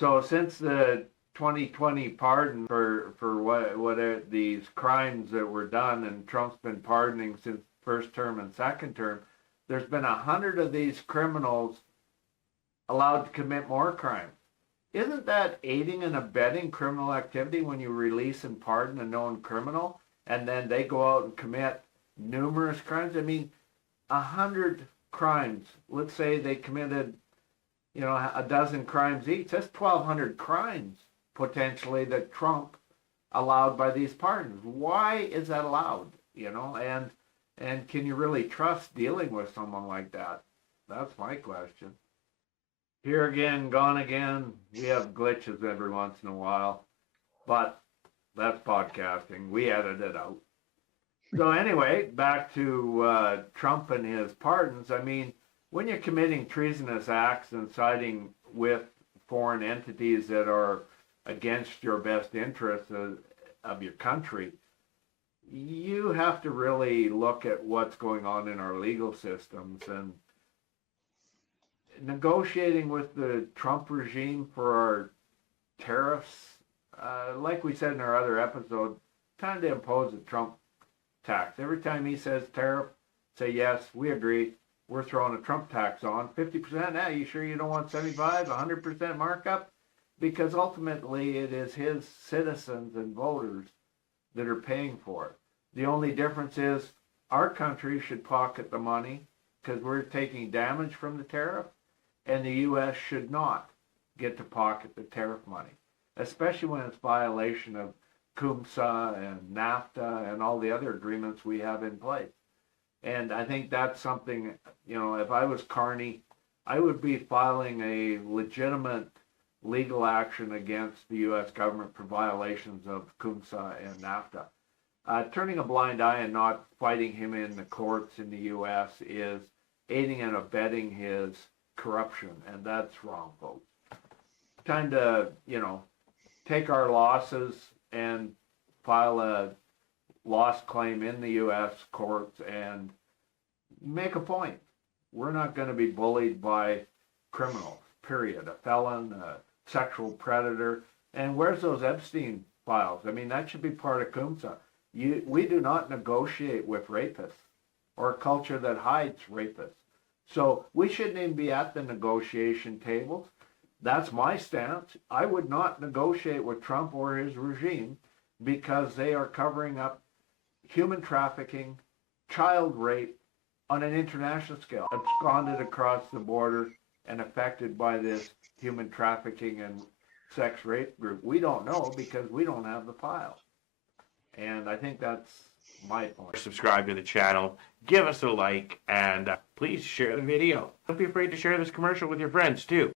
So since the 2020 pardon for what these crimes that were done, and Trump's been pardoning since first term and second term, there's been 100 of these criminals allowed to commit more crimes. Isn't that aiding and abetting criminal activity when you release and pardon a known criminal and then they go out and commit numerous crimes? I mean, 100 crimes. Let's say they committed, a dozen crimes each. That's 1,200 crimes potentially that Trump allowed by these pardons. Why is that allowed? And can you really trust dealing with someone like that? That's my question. Here again, gone again. We have glitches every once in a while, but that's podcasting. We edit it out. So anyway, back to Trump and his pardons. I mean, when you're committing treasonous acts and siding with foreign entities that are against your best interests of your country, you have to really look at what's going on in our legal systems. And negotiating with the Trump regime for our tariffs, like we said in our other episode, time to impose a Trump tax. Every time he says tariff, say yes, we agree. We're throwing a Trump tax on 50%. Yeah, you sure you don't want 75, 100% markup? Because ultimately it is his citizens and voters that are paying for it. The only difference is our country should pocket the money because we're taking damage from the tariff, and the U.S. should not get to pocket the tariff money, especially when it's violation of CUMSA and NAFTA and all the other agreements we have in place. And I think that's something, if I was Carney, I would be filing a legitimate legal action against the U.S. government for violations of CUMSA and NAFTA. Turning a blind eye and not fighting him in the courts in the U.S. is aiding and abetting his corruption, and that's wrong, folks. Time to, take our losses and file a loss claim in the U.S. courts and make a point. We're not going to be bullied by criminals, period. A felon, a sexual predator. And where's those Epstein files? I mean, that should be part of CUMSA. We do not negotiate with rapists or a culture that hides rapists. So we shouldn't even be at the negotiation tables. That's my stance. I would not negotiate with Trump or his regime because they are covering up human trafficking, child rape on an international scale, absconded across the border and affected by this human trafficking and sex rape group. We don't know because we don't have the file. And I think that's my point. Subscribe to the channel, give us a like, and please share the video. Don't be afraid to share this commercial with your friends too.